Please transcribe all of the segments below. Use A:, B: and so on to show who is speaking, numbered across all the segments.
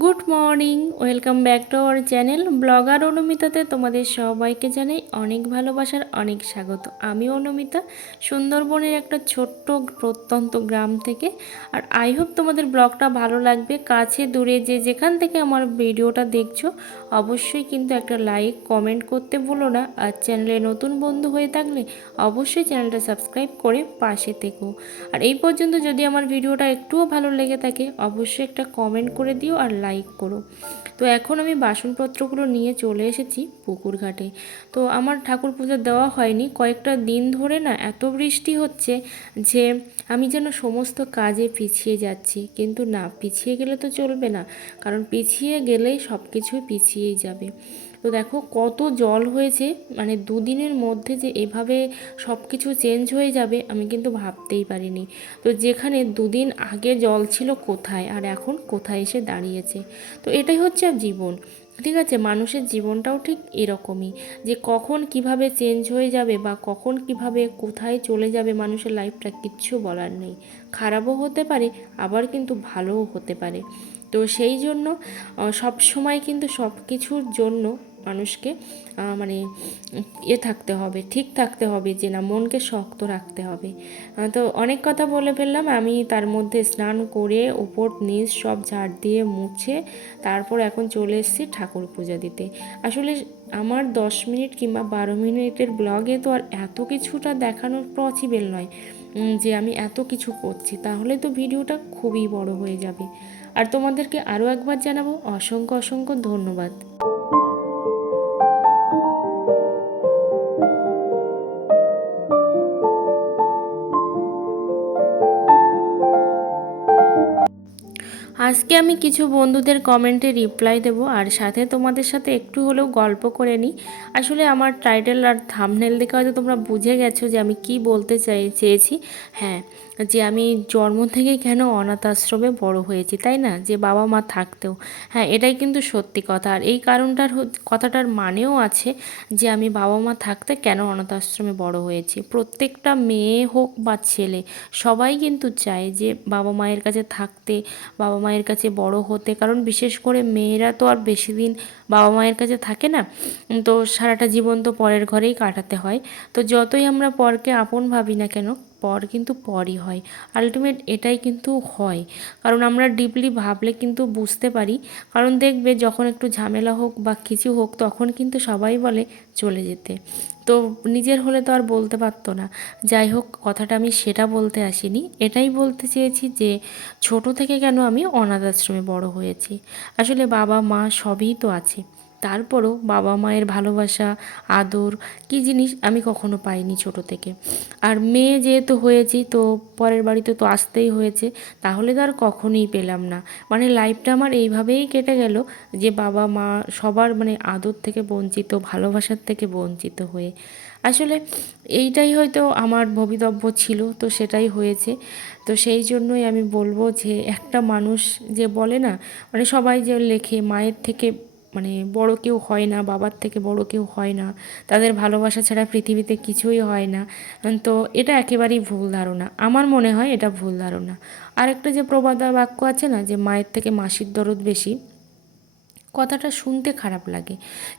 A: Welcome back to our channel. Blogger অনুমিতাতে তোমাদের সবাইকে জানাই অনেক ভালোবাসার অনেক স্বাগত। আমি অনুমিতা, সুন্দরবনের একটা ছোট্ট প্রত্যন্ত গ্রাম থেকে। আর আই হোপ তোমাদের ব্লগটা ভালো লাগবে। কাছে, দূরে যে যেখান থেকে আমার ভিডিওটা দেখছ, অবশ্যই কিন্তু একটা লাইক, কমেন্ট করতে ভুলো না। আর চ্যানেলে নতুন বন্ধু হয়ে থাকলে অবশ্যই চ্যানেলটা সাবস্ক্রাইব করে পাশে থেকো। আর এই পর্যন্ত যদি আমার ভিডিওটা একটুও ভালো লেগে থাকে, অবশ্যই একটা কমেন্ট করে দিও আর লাইক করো। তো এখন আমি বাসনপত্রগুলো নিয়ে চলে এসেছি পুকুর ঘাটে। তো আমার ঠাকুর পুজো দেওয়া হয়নি। কয়েকটা দিন ধরে না এত বৃষ্টি হচ্ছে যে আমি যেন সমস্ত কাজে পিছিয়ে যাচ্ছি। কিন্তু না, পিছিয়ে গেলে তো চলবে না। কারণ পিছিয়ে গেলেই সব কিছুই পিছিয়েই যাবে। তো দেখো কত জল হয়েছে মানে দুদিনের মধ্যে যে এভাবে সব কিছু চেঞ্জ হয়ে যাবে আমি কিন্তু ভাবতেই পারিনি। তো যেখানে দুদিন আগে জল ছিল কোথায় আর এখন কোথায় এসে দাঁড়িয়েছে? তো এটাই হচ্ছে আর জীবন, ঠিক আছে? মানুষের জীবনটাও ঠিক এরকমই, যে কখন কীভাবে চেঞ্জ হয়ে যাবে বা কখন কীভাবে কোথায় চলে যাবে মানুষের লাইফটা কিচ্ছু বলার নেই। খারাপও হতে পারে, আবার কিন্তু ভালোও হতে পারে। তো সেই জন্য সব সময় কিন্তু সব কিছুর জন্য মানুষকে মানে এ থাকতে হবে, ঠিক থাকতে হবে যে না, মনকে শক্ত রাখতে হবে। তো অনেক কথা বলে ফেললাম, আমি তার মধ্যে স্নান করে ওপর নিচ সব ঝাড় দিয়ে মুছে তারপর এখন চলে এসেছি ঠাকুর পূজা দিতে। আসলে আমার দশ মিনিট কিংবা বারো মিনিটের ব্লগে তো আর এত কিছুটা দেখানোর পসিবেল নয় যে আমি এত কিছু করছি, তাহলে তো ভিডিওটা খুবই বড় হয়ে যাবে। আর তোমাদেরকে আরও একবার জানাব, অসংখ্য অসংখ্য ধন্যবাদ। আজকে আমি কিছু বন্ধুদের কমেন্টে রিপ্লাই দেবো, আর সাথে তোমাদের সাথে একটু হলেও গল্প করে নিই। আসলে আমার টাইটেল আর থামনেল দেখে হয়তো তোমরা বুঝে গেছো যে আমি কি বলতে চাই, চেয়েছি। হ্যাঁ যে আমি জন্ম থেকে কেন অনাথ আশ্রমে বড় হয়েছি, তাই না? যে বাবা মা থাকতেও। হ্যাঁ এটাই কিন্তু সত্যি কথা। আর এই কারণটার কথাটার মানেও আছে যে আমি বাবা মা থাকতে কেন অনাথ আশ্রমে বড় হয়েছি। প্রত্যেকটা মেয়ে হোক বা ছেলে, সবাই কিন্তু চায় যে বাবা মায়ের কাছে থাকতে, বাবা মায়ের কাছে বড় হতে, কারণ বিশেষ করে মেয়েরা তো আর বেশি দিন বাবা মায়ের কাছে থাকে না, তো সারাটা জীবন তো পরের ঘরেই কাটাতে হয়। তো যতই আমরা পরকে আপন ভাবি না কেন, পর কিন্তু পরই হয়। আলটিমেট এটাই কিন্তু হয়। কারণ আমরা ডিপলি ভাবলে কিন্তু বুঝতে পারি। কারণ দেখবে যখন একটু ঝামেলা হোক বা কিছু হোক, তখন কিন্তু সবাই বলে চলে যেতে। তো নিজের হলে তো আর বলতে পারতো না। যাই হোক, কথাটা আমি সেটা বলতে আসিনি। এটাই বলতে চেয়েছি যে, ছোট থেকে কেন আমি অনাথ আশ্রমে বড় হয়েছি? আসলে বাবা মা সবই তো আছে। তারপরও বাবা মায়ের ভালোবাসা, আদর কী জিনিস আমি কখনো পাইনি ছোট থেকে। আর মেয়ে যেহেতু হয়েছি, তো পরের বাড়িতে তো আসতেই হয়েছে, তাহলে তো আর কখনোই পেলাম না। মানে লাইফটা আমার এইভাবেই কেটে গেল যে বাবা মা সবার মানে আদর থেকে বঞ্চিত, ভালোবাসার থেকে বঞ্চিত হয়ে। আসলে এইটাই হয়তো আমার ভবিতব্য ছিল, তো সেটাই হয়েছে। তো সেই জন্যই আমি বলব যে একটা মানুষ যে বলে না মানে সবাই যে লেখে, মায়ের থেকে মানে বড় কেউ হয় না, বাবার থেকে বড় কেউ হয় না, তাদের ভালোবাসা ছাড়া পৃথিবীতে কিছুই হয় না। তো এটা একেবারেই ভুল ধারণা। আমার মনে হয় এটা ভুল ধারণা। আরেকটা যে প্রবাদ বাক্য আছে না, যে মায়ের থেকে মাসির দরদ বেশি, কথাটা শুনতে খারাপ লাগে।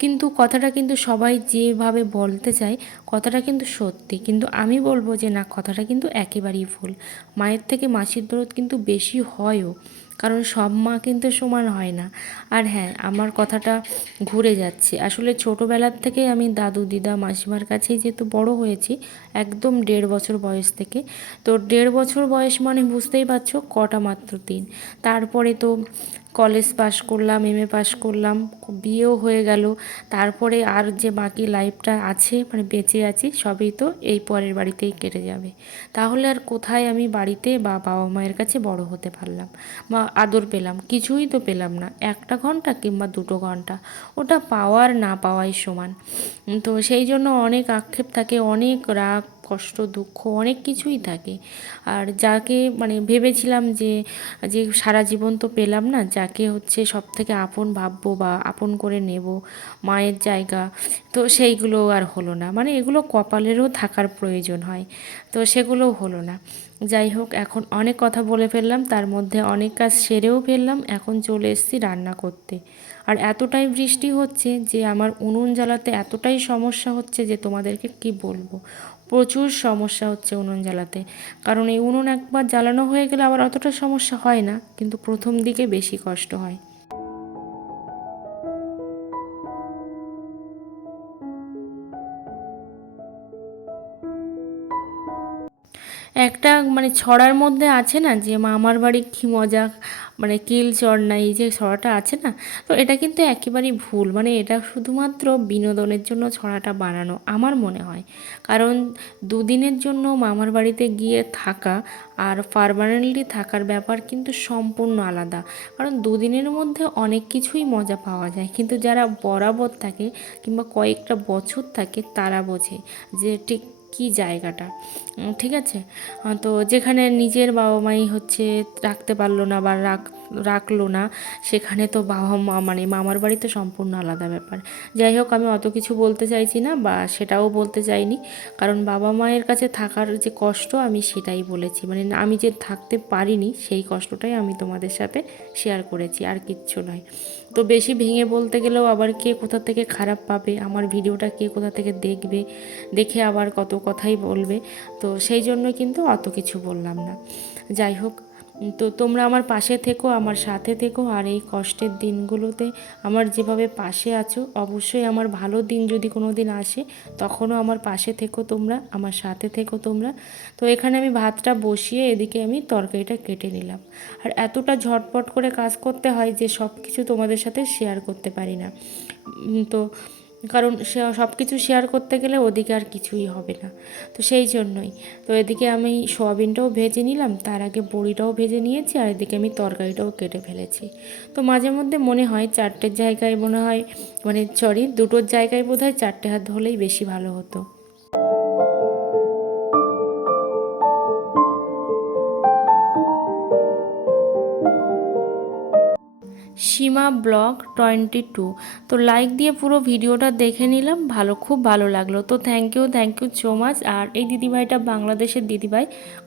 A: কিন্তু কথাটা কিন্তু সবাই যেভাবে বলতে চায়, কথাটা কিন্তু সত্যি। কিন্তু আমি বলব যে না, কথাটা কিন্তু একেবারেই ভুল। মায়ের থেকে মাসির দরদ কিন্তু বেশি হয়ও। কারণ সব মা কিন্তু সমান হয় না। আর হ্যাঁ আমার কথাটা ঘুরে যাচ্ছে। আসলে ছোটোবেলার থেকে আমি দাদু, দিদা, মাসিমার কাছেই যেহেতু বড় হয়েছি, একদম দেড় বছর বয়স থেকে। তো দেড় বছর বয়স মানে বুঝতেই পারছ, কটা মাত্র দিন। তারপরে তো কলেজ পাশ করলাম এম এ পাশ করলাম বিয়েও হয়ে গেল। তারপরে আর যে বাকি লাইফটা আছে মানে বেঁচে আছি, সবই তো এই পরের বাড়িতেই কেটে যাবে। তাহলে আর কোথায় আমি বাড়িতে বা বাবা মায়ের কাছে বড় হতে পারলাম? বা আদর পেলাম? কিছুই তো পেলাম না। একটা ঘণ্টা কিংবা দুটো ঘণ্টা। ওটা পাওয়ার না পাওয়াই সমান। তো সেই জন্য অনেক আক্ষেপ থাকে, অনেক রাগ কষ্ট, দুঃখ, অনেক কিছুই থাকে। আর যাকে মানে ভেবেছিলাম যে যে সারা জীবন তো পেলাম না, যাকে হচ্ছে সব থেকে আপন ভাববো বা আপন করে নেব, মায়ের জায়গা, তো সেইগুলো আর হলো না। মানে এগুলো কপালেরও থাকার প্রয়োজন হয়, তো সেগুলোও হলো না। যাই হোক, এখন অনেক কথা বলে ফেললাম, তার মধ্যে অনেক কাজ সেরেও ফেললাম, এখন চলে এসেছি রান্না করতে। আর এতটাই বৃষ্টি হচ্ছে যে, আমার উনুন জ্বালাতে এতটাই সমস্যা হচ্ছে যে, তোমাদেরকে কি বলব? প্রচুর সমস্যা হচ্ছে উনুন জ্বালাতে। কারণ এই উনুন একবার জ্বালানো হয়ে গেলে আবার অতটা সমস্যা হয় না, কিন্তু প্রথম দিকে বেশি কষ্ট হয়। একটা মানে ছড়ার মধ্যে আছে না যে মামার বাড়ি কী মজা মানে কিল চড় না, এই যে ছড়াটা আছে না, তো এটা কিন্তু একেবারেই ভুল। মানে এটা শুধুমাত্র বিনোদনের জন্য ছড়াটা বানানো আমার মনে হয়। কারণ দুদিনের জন্য মামার বাড়িতে গিয়ে থাকা আর পারমানেন্টলি থাকার ব্যাপার কিন্তু সম্পূর্ণ আলাদা। কারণ দুদিনের মধ্যে অনেক কিছুই মজা পাওয়া যায়। কিন্তু যারা বরাবর থাকে কিংবা কয়েকটা বছর থাকে তারা বোঝে যে ঠিক কী জায়গাটা? ঠিক আছে? তো যেখানে নিজের বাবা মাই হচ্ছে রাখতে পারল না বা রাখ, রাখল না, সেখানে তো বাবা মা মানে মামার বাড়ি তো সম্পূর্ণ আলাদা ব্যাপার। যাই হোক, আমি অত কিছু বলতে চাইছি না বা সেটাও বলতে চাইনি। কারণ বাবা মায়ের কাছে থাকার যে কষ্ট আমি সেটাই বলেছি। মানে আমি যে থাকতে পারিনি, সেই কষ্টটাই আমি তোমাদের সাথে শেয়ার করেছি, আর কিচ্ছু নয়। তো বেশি ভেঙে বলতে গেলেও আবার কে কোথা থেকে খারাপ পাবে? আমার ভিডিওটা কে কোথা থেকে দেখবে? দেখে আবার কত কথাই বলবে। তো সেই জন্য কিন্তু অত কিছু বললাম না। যাই হোক তো তোমরা আমার পাশে থেকো, আমার সাথে থেকো, আর এই কষ্টের দিনগুলোতে আমার যেভাবে পাশে আছো, অবশ্যই আমার ভালো দিন যদি কোনো দিন আসে, তখনও আমার পাশে থেকো তোমরা, আমার সাথে থেকো তোমরা। তো এখানে আমি ভাতটা বসিয়ে এদিকে আমি তরকারিটা কেটে নিলাম। আর এতটা ঝটপট করে কাজ করতে হয় যে সব কিছু তোমাদের সাথে শেয়ার করতে পারি না। তো কারণ সে সব কিছু শেয়ার করতে গেলে ওদিকে আর কিছুই হবে না। তো সেই জন্যই। তো এদিকে আমি সোয়াবিনটাও ভেজে নিলাম, তার আগে বড়িটাও ভেজে নিয়েছি, আর এদিকে আমি তরকারিটাও কেটে ফেলেছি। তো মাঝে মধ্যে মনে হয় চারটের জায়গায় মনে হয় মানে সরি দুটোর জায়গায় বোধ হয় চারটে হাত হলেই বেশি ভালো হতো। Seema blog twenty two. তো লাইক দিয়ে পুরো ভিডিওটা দেখে নিলাম, ভালো, খুব ভালো লাগল। তো thank you thank you so much আর এই দিদিভাইটা বাংলাদেশের দিদিভাই,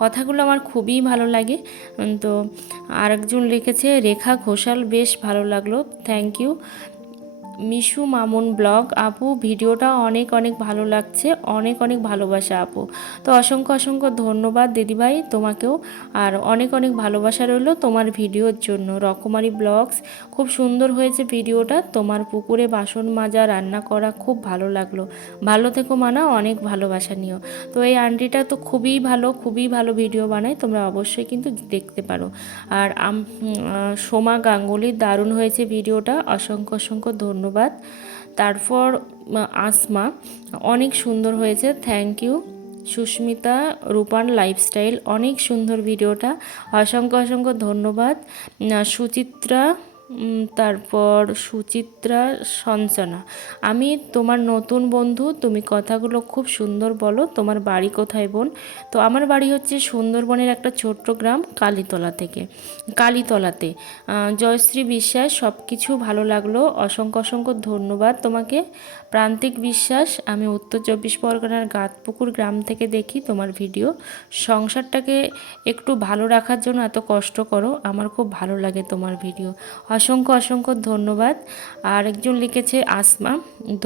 A: কথাগুলো আমার খুবই ভালো লাগে। তো আরেকজন লিখেছে, রেখা ঘোষাল, বেশ ভালো লাগল। Thank you Mishu Mamun blog. আপু, ভিডিওটা অনেক অনেক ভালো লাগছে। অনেক অনেক ভালোবাসা আপু। তো অসংখ্য অসংখ্য ধন্যবাদ দিদিভাই তোমাকেও। আর অনেক অনেক ভালোবাসা রইল তোমার ভিডিওর জন্য। রকমারি ব্লগস, খুব সুন্দর হয়েছে ভিডিওটা। তোমার পুকুরে বাসন মাজা, রান্না করা খুব ভালো লাগল। ভালো থেকো মানা, অনেক ভালোবাসা নিও। তো এই আন্টিটা তো খুবই ভালো খুবই ভালো ভিডিও বানায়। তোমরা অবশ্যই কিন্তু দেখতে পারো। আর সোমা গাঙ্গুলির দারুণ হয়েছে ভিডিওটা। অসংখ্য অসংখ্য ধন্যবাদ। তারপর আসমা, অনেক সুন্দর হয়েছে thank you Susmita Rupan lifestyle অনেক সুন্দর ভিডিওটা অসংখ্য অসংখ্য ধন্যবাদ। সুচিত্রা তারপর সুচিত্রা সঞ্চনা। আমি তোমার নতুন বন্ধু, তুমি কথাগুলো খুব সুন্দর বলো, তোমার বাড়ি কোথায় বোন? তো আমার বাড়ি হচ্ছে সুন্দরবনের একটা ছোট্ট গ্রাম কালীতলা থেকে, কালীতলাতে। জয়শ্রী বিশ্বাস সব কিছু ভালো লাগল, অসংখ্য অসংখ্য ধন্যবাদ তোমাকে। প্রান্তিক বিশ্বাস, আমি উত্তর চব্বিশ পরগনার গাতপুকুর গ্রাম থেকে দেখি তোমার ভিডিও। সংসারটাকে একটু ভালো রাখার জন্য এত কষ্ট করো, আমার খুব ভালো লাগে তোমার ভিডিও। অসংখ্য অসংখ্য ধন্যবাদ। আর একজন লিখেছে, আসমা,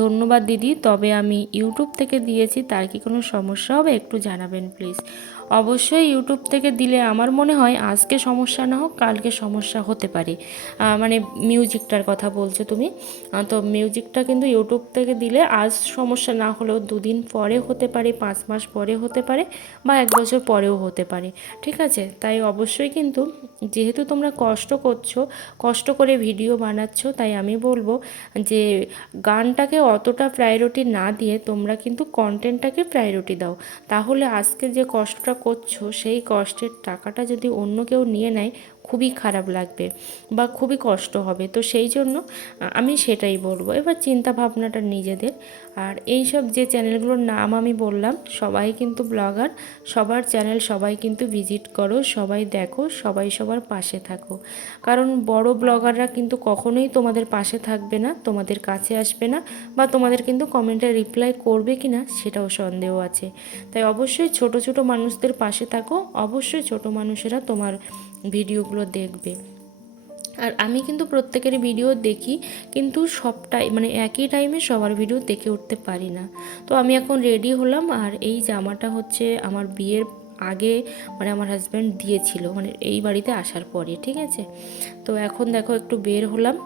A: ধন্যবাদ দিদি, তবে আমি ইউটিউব থেকে দিয়েছি, তার কি কোনো সমস্যা হবে? একটু জানাবেন প্লিজ অবশ্যই ইউটিউব থেকে দিলে আমার মনে হয় আজকে সমস্যা না হোক, কালকে সমস্যা হতে পারে। মানে মিউজিকটার কথা বলছো তুমি। তো মিউজিকটা কিন্তু ইউটিউব থেকে দিলে আজ সমস্যা না হলেও দুদিন পরে হতে পারে, পাঁচ মাস পরে হতে পারে বা এক বছর পরেও হতে পারে। ঠিক আছে? তাই অবশ্যই কিন্তু যেহেতু তোমরা কষ্ট করছ, কষ্ট করে ভিডিও বানাচ্ছ, তাই আমি বলব যে গানটাকে অতটা প্রায়োরিটি না দিয়ে তোমরা কিন্তু কন্টেন্টটাকে প্রায়োরিটি দাও। তাহলে আজকে যে কষ্টটা করছ সেই কষ্টের টাকাটা যদি অন্য কেউ নিয়ে নেয় খুবই খারাপ লাগবে বা খুবই কষ্ট হবে। তো সেই জন্য আমি সেটাই বলব। এবার চিন্তা ভাবনাটা নিজেদের। আর এই সব যে চ্যানেলগুলোর নাম আমি বললাম, সবাই কিন্তু ব্লগার, সবার চ্যানেল সবাই কিন্তু ভিজিট করো, সবাই দেখো, সবাই সবার পাশে থাকো। কারণ বড় ব্লগাররা কিন্তু কখনোই তোমাদের পাশে থাকবে না, তোমাদের কাছে আসবে না বা তোমাদের কিন্তু কমেন্টে রিপ্লাই করবে কি না সেটাও সন্দেহ আছে। তাই অবশ্যই ছোট ছোট মানুষদের পাশে থাকো, অবশ্যই ছোট মানুষেরা তোমার ভিডিওগুলো দেখবে। আর আমি কিন্তু প্রত্যেকের ভিডিও দেখি, কিন্তু সবটাই মানে একই টাইমে সবার ভিডিও দেখে উঠতে পারি না। তো আমি এখন রেডি হলাম, আর এই জামাটা হচ্ছে আমার বিয়ের আগে মানে আমার হাজব্যান্ড দিয়েছিল মানে এই বাড়িতে আসার পরে, ঠিক আছে? তো এখন দেখো একটু বের হলাম,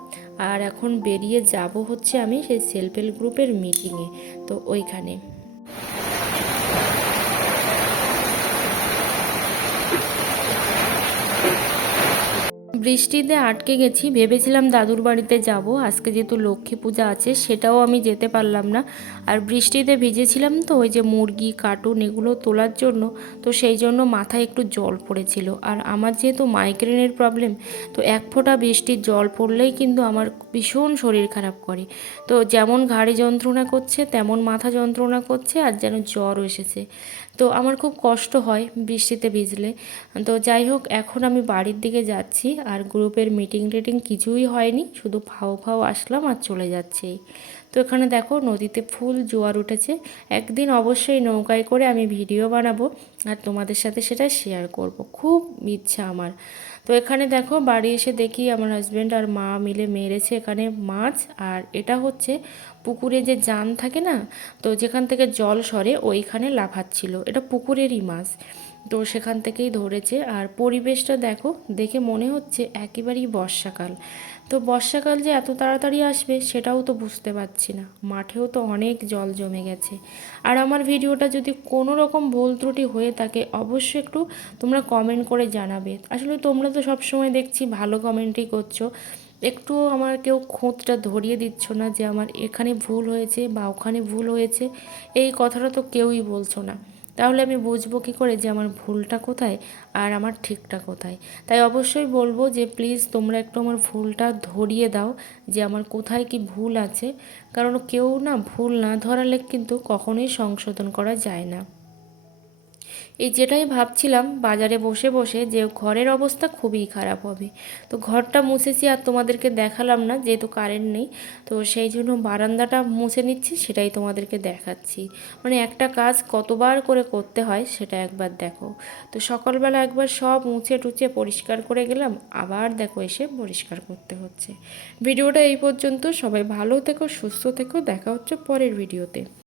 A: আর এখন বেরিয়ে যাব হচ্ছে আমি সেই সেলফ হেল্প গ্রুপের মিটিংয়ে তো ওইখানে। বৃষ্টিতে আটকে গেছি। ভেবেছিলাম দাদুর বাড়িতে যাব। আজকে যেহেতু লক্ষ্মী পূজা আছে, সেটাও আমি যেতে পারলাম না। আর বৃষ্টিতে ভিজেছিলাম তো, ওই যে মুরগি কার্টুন এগুলো তোলার জন্য, তো সেই জন্য মাথায় একটু জল পড়েছিল। আর আমার যেহেতু মাইগ্রেনের প্রবলেম তো এক ফোঁটা বৃষ্টির জল পড়লেই কিন্তু আমার ভীষণ শরীর খারাপ করে। তো যেমন ঘাড়ে যন্ত্রণা করছে, তেমন মাথা যন্ত্রণা করছে, আর যেন জ্বর এসেছে। তো আমার খুব কষ্ট হয় বৃষ্টিতে ভিজলে। তো যাই হোক, এখন আমি বাড়ির দিকে যাচ্ছি আর গ্রুপের মিটিং টিটিং কিছুই হয়নি, শুধু ফাও ফাও আসলাম আর চলে যাচ্ছি। তো এখানে দেখো নদীতে ফুল জোয়ার উঠেছে। একদিন অবশ্যই নৌকায় করে আমি ভিডিও বানাবো আর তোমাদের সাথে সেটা শেয়ার করব। খুব ইচ্ছা আমার। তো এখানে দেখো বাড়ি এসে দেখি আমার হাজব্যান্ড আর মা মিলে মেরেছে এখানে মাছ আর এটা হচ্ছে পুকুরে যে জান থাকে না, তো যেখান থেকে জল সরে ওইখানে লাফাচ্ছিল। এটা পুকুরেরই মাছ। তো সেখান থেকেই ধরেছে। আর পরিবেশটা দেখো, দেখে মনে হচ্ছে একেবারেই বর্ষাকাল। তো বর্ষাকাল যে এত তাড়াতাড়ি আসবে সেটাও তো বুঝতে পারছি না। মাঠেও তো অনেক জল জমে গেছে। আর আমার ভিডিওটা যদি কোনো রকম ভুল ত্রুটি হয়ে থাকে, অবশ্যই একটু তোমরা কমেন্ট করে জানাবে। আসলে তোমরা তো সবসময় দেখছি ভালো কমেন্টই করছ। একটু আমার কেউ খুঁতটা ধরিয়ে দিচ্ছ না যে আমার এখানে ভুল হয়েছে বা ওখানে ভুল হয়েছে, এই কথাটা তো কেউই বলছো না। তাহলে আমি বুঝব কী করে যে আমার ভুলটা কোথায় আর আমার ঠিকটা কোথায়। তাই অবশ্যই বলব যে প্লিজ তোমরা একটু আমার ভুলটা ধরিয়ে দাও যে আমার কোথায় কি ভুল আছে। কারণ কেউ না ভুল না ধরালে কিন্তু কখনোই সংশোধন করা যায় না। এই যেটাই ভাবছিলাম, বাজারে বসে বসে যে ঘরের অবস্থা খুবই খারাপ হবে। তো ঘরটা মুছেছি আর তোমাদেরকে দেখালাম না, যেহেতু কারেন্ট নেই, তো সেই জন্য বারান্দাটা মুছে নিচ্ছি, সেটাই তোমাদেরকে দেখাচ্ছি। মানে একটা কাজ কতবার করে করতে হয়, সেটা একবার দেখো। তো সকালবেলা একবার সব মুছে টুচে পরিষ্কার করে গেলাম, আবার দেখো এসে পরিষ্কার করতে হচ্ছে। ভিডিওটা এই পর্যন্ত, সবাই ভালো থেকো, সুস্থ থেকো, দেখা হচ্ছে পরের ভিডিওতে।